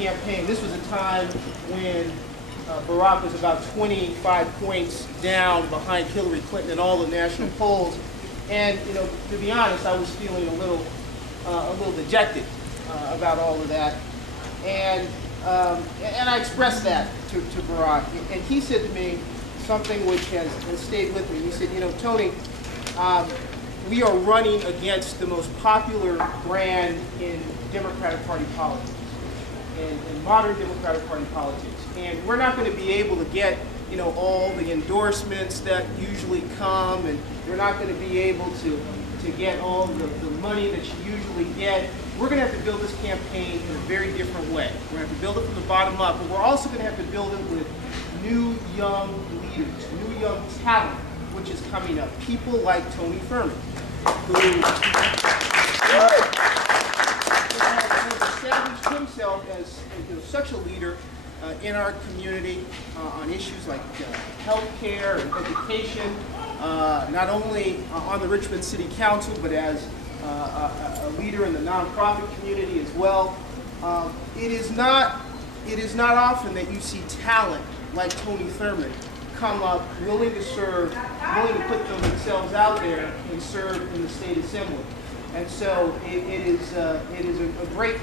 campaign. This was a time when Barack was about 25 points down behind Hillary Clinton in all the national polls. And, you know, to be honest, I was feeling a little dejected about all of that. And I expressed that to Barack. And he said to me something which has stayed with me. He said, you know, Tony, we are running against the most popular brand in Democratic Party politics, in modern Democratic Party politics. And we're not going to be able to get, you know, all the endorsements that usually come, and we're not going to be able to get all the money that you usually get. We're going to have to build this campaign in a very different way. We're going to have to build it from the bottom up, but we're also going to have to build it with new young leaders, new young talent, which is coming up. People like Tony Thurmond, who has established himself as, you know, such a leader in our community on issues like health care and education, not only on the Richmond City Council, but as a leader in the nonprofit community as well. It is not often that you see talent like Tony Thurmond come up willing to serve, willing to put themselves out there and serve in the state assembly. And so it is a great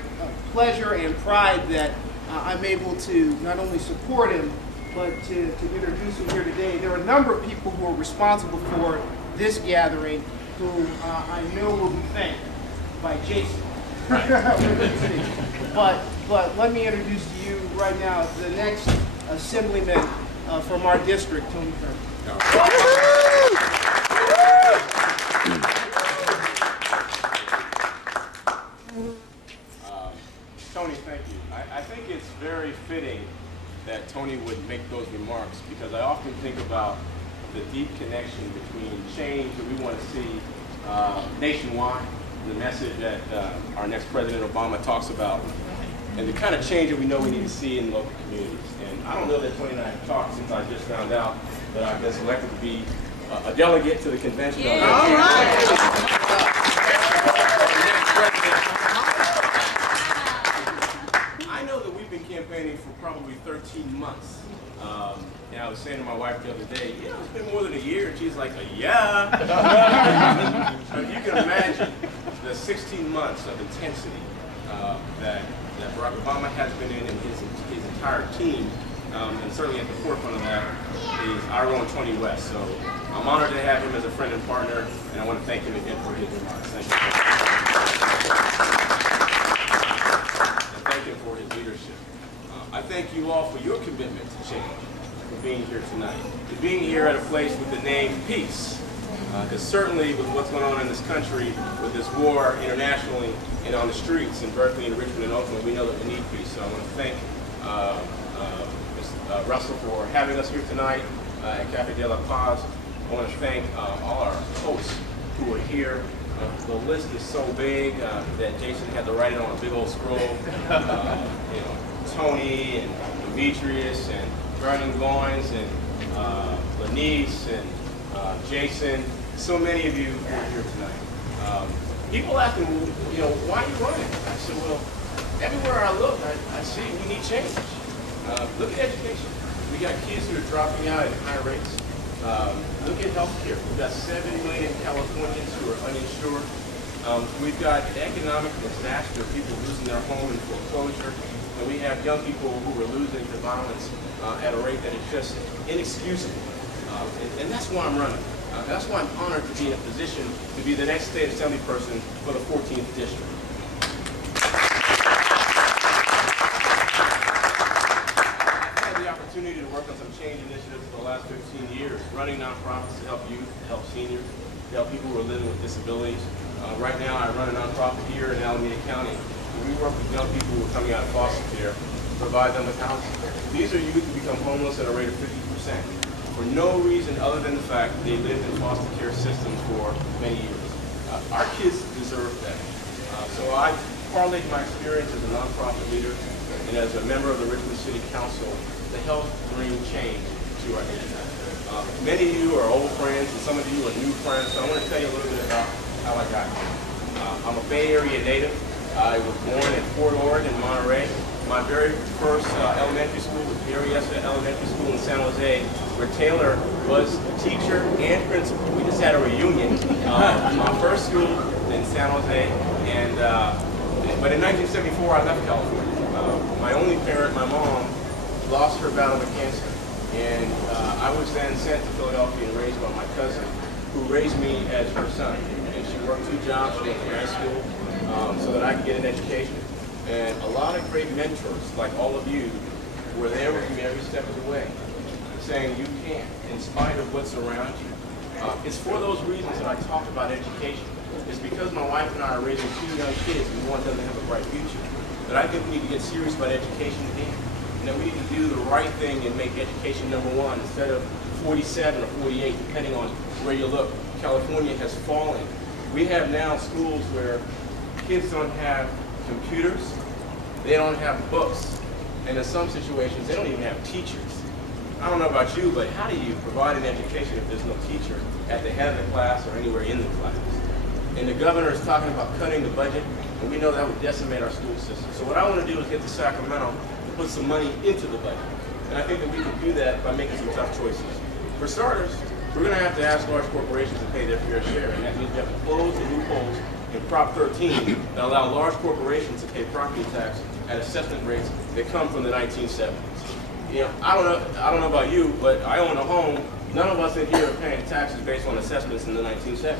pleasure and pride that I'm able to not only support him, but to introduce him here today. There are a number of people who are responsible for this gathering who I know will be thanked by Jason. But let me introduce to you right now the next assemblyman from our district, Tony Thurmond. Tony, thank you. I think it's very fitting that Tony would make those remarks, because I often think about the deep connection between change that we want to see nationwide, the message that our next President Obama talks about, and the kind of change that we know we need to see in local communities. And I don't know that Tony and I have talked since I just found out that I've been selected to be a delegate to the convention. Yeah. All right. I know that we've been campaigning for probably 13 months. And I was saying to my wife the other day, you know, it's been more than a year. And she's like, yeah. So you can imagine the 16 months of intensity that Barack Obama has been in, and his entire team. And certainly at the forefront of that is our own Tony West. So I'm honored to have him as a friend and partner, and I want to thank him again for his remarks. Thank you. And thank him for his leadership. I thank you all for your commitment to change, for being here tonight, to being here at a place with the name Peace. Because certainly with what's going on in this country, with this war internationally and on the streets in Berkeley and Richmond and Oakland, we know that we need peace. So I want to thank Ms. Russell for having us here tonight at Cafe De La Paz. I want to thank all our hosts who are here. The list is so big that Jason had to write it on a big old scroll. You know, Tony and Demetrius and Vernon Goins and Lanice and Jason, so many of you who are here tonight. People ask me, you know, why are you running? I said, well, everywhere I look, I see we need change. Look at education. We got kids who are dropping out at high rates. Look at healthcare. We've got 7 million Californians who are uninsured. We've got economic disaster, people losing their home in foreclosure. And we have young people who are losing to violence at a rate that is just inexcusable. And that's why I'm running. That's why I'm honored to be in a position to be the next state assembly person for the 14th district. I've had the opportunity to work on some change initiatives for the last 15 years, running nonprofits to help youth, to help seniors, to help people who are living with disabilities. Right now I run a nonprofit here in Alameda County. We work with young people who are coming out of foster care, provide them with housing. These are youth who become homeless at a rate of 50%. For no reason other than the fact that they lived in foster care systems for many years. Our kids deserve better. So I parlayed my experience as a nonprofit leader and as a member of the Richmond City Council to help bring change to our nation. Many of you are old friends and some of you are new friends, so I want to tell you a little bit about how I got here. I'm a Bay Area native. I was born in Fort Ord in Monterey. my very first elementary school was Marietta Elementary School in San Jose, where Taylor was teacher and principal. We just had a reunion. My first school in San Jose, and but in 1974 I left California. My only parent, my mom, lost her battle with cancer, and I was then sent to Philadelphia and raised by my cousin, who raised me as her son. And she worked 2 jobs, she went to grad school, so that I could get an education. And a lot of great mentors, like all of you, were there with me every step of the way, saying you can, in spite of what's around you. It's for those reasons that I talk about education. It's because my wife and I are raising 2 young kids and one doesn't have a bright future, that I think we need to get serious about education again. And that we need to do the right thing and make education number 1 instead of 47 or 48, depending on where you look. California has fallen. We have now schools where kids don't have computers, they don't have books, and in some situations they don't even have teachers. I don't know about you, but how do you provide an education if there's no teacher at the head of the class or anywhere in the class? And the governor is talking about cutting the budget, and we know that would decimate our school system. So what I want to do is get to Sacramento to put some money into the budget. And I think that we can do that by making some tough choices. For starters, we're going to have to ask large corporations to pay their fair share, and that means we have to close the loopholes in Prop 13 that allow large corporations to pay property tax at assessment rates that come from the 1970s. You know, I don't know about you, but I own a home. None of us in here are paying taxes based on assessments in the 1970s.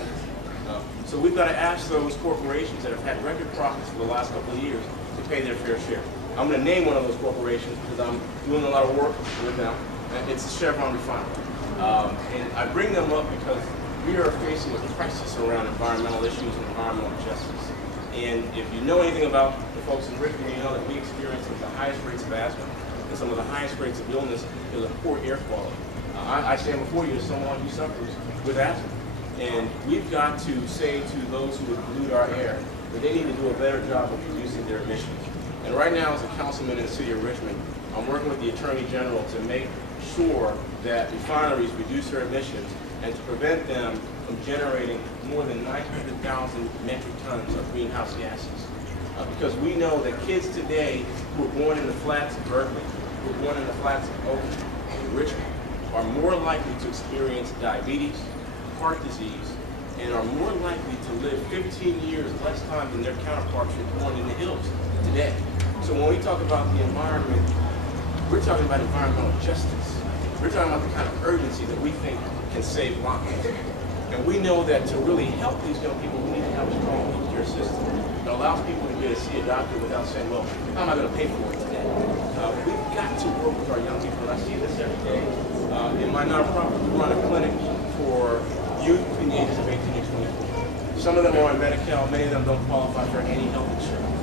So we've got to ask those corporations that have had record profits for the last couple of years to pay their fair share. I'm going to name one of those corporations because I'm doing a lot of work with them. It's the Chevron refinery. And I bring them up because we are facing a crisis around environmental issues and environmental justice. And if you know anything about the folks in Richmond, you know that we experience some of the highest rates of asthma and some of the highest rates of illness because of poor air quality. I stand before you as someone who suffers with asthma. And we've got to say to those who have polluted our air that they need to do a better job of reducing their emissions. And right now, as a councilman in the city of Richmond, I'm working with the Attorney General to make sure that refineries reduce their emissions and to prevent them from generating more than 900,000 metric tons of greenhouse gases. Because we know that kids today who are born in the flats of Berkeley, who are born in the flats of Oakland and Richmond, are more likely to experience diabetes, heart disease, and are more likely to live 15 years less time than their counterparts who are born in the hills today. So when we talk about the environment, we're talking about environmental justice. We're talking about the kind of urgency that we think can save lives. And we know that to really help these young people, we need to have a strong healthcare system that allows people to be able to see a doctor without saying, well, how am I going to pay for it today? We've got to work with our young people, and I see this every day. In my nonprofit, we run a clinic for youth between the ages of 18 and 24. Some of them are on Medi-Cal, many of them don't qualify for any health insurance.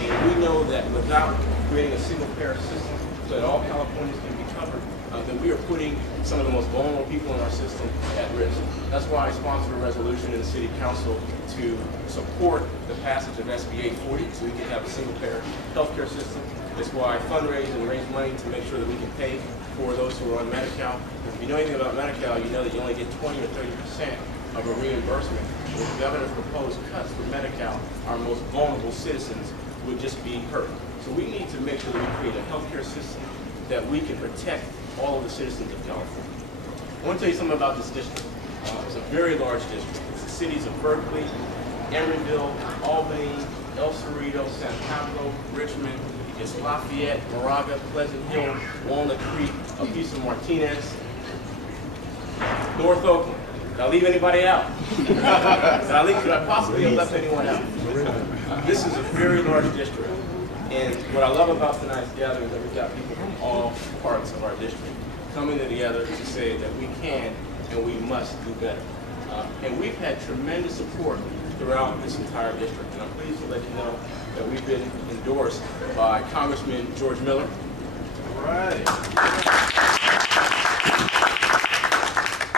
And we know that without creating a single-payer system so that all Californians can be covered, that we are putting some of the most vulnerable people in our system at risk. That's why I sponsored a resolution in the City Council to support the passage of SB 840 so we can have a single-payer healthcare system. That's why I fundraise and raise money to make sure that we can pay for those who are on Medi-Cal. If you know anything about Medi-Cal, you know that you only get 20 or 30% of a reimbursement. With the governor's proposed cuts for Medi-Cal, our most vulnerable citizens would just be hurt. So we need to make sure that we create a healthcare system that we can protect all of the citizens of California. I want to tell you something about this district. It's a very large district. It's the cities of Berkeley, Emeryville, Albany, El Cerrito, San Pablo, Richmond. It's Lafayette, Moraga, Pleasant Hill, Walnut Creek, a piece of Martinez, North Oakland. Did I leave anybody out? Could I possibly have left anyone out? This is a very large district. And what I love about tonight's gathering is that we've got people from all parts of our district coming together to say that we can and we must do better. And we've had tremendous support throughout this entire district. And I'm pleased to let you know that we've been endorsed by Congressman George Miller. All right.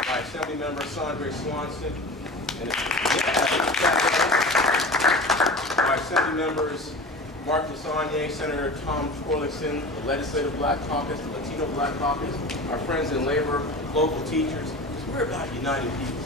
By Assembly Member Sandra Swanson. And by Assembly Members Mark DeSagne, Senator Tom Torlakson, the Legislative Black Caucus, the Latino Black Caucus, our friends in labor, local teachers. We're about uniting people.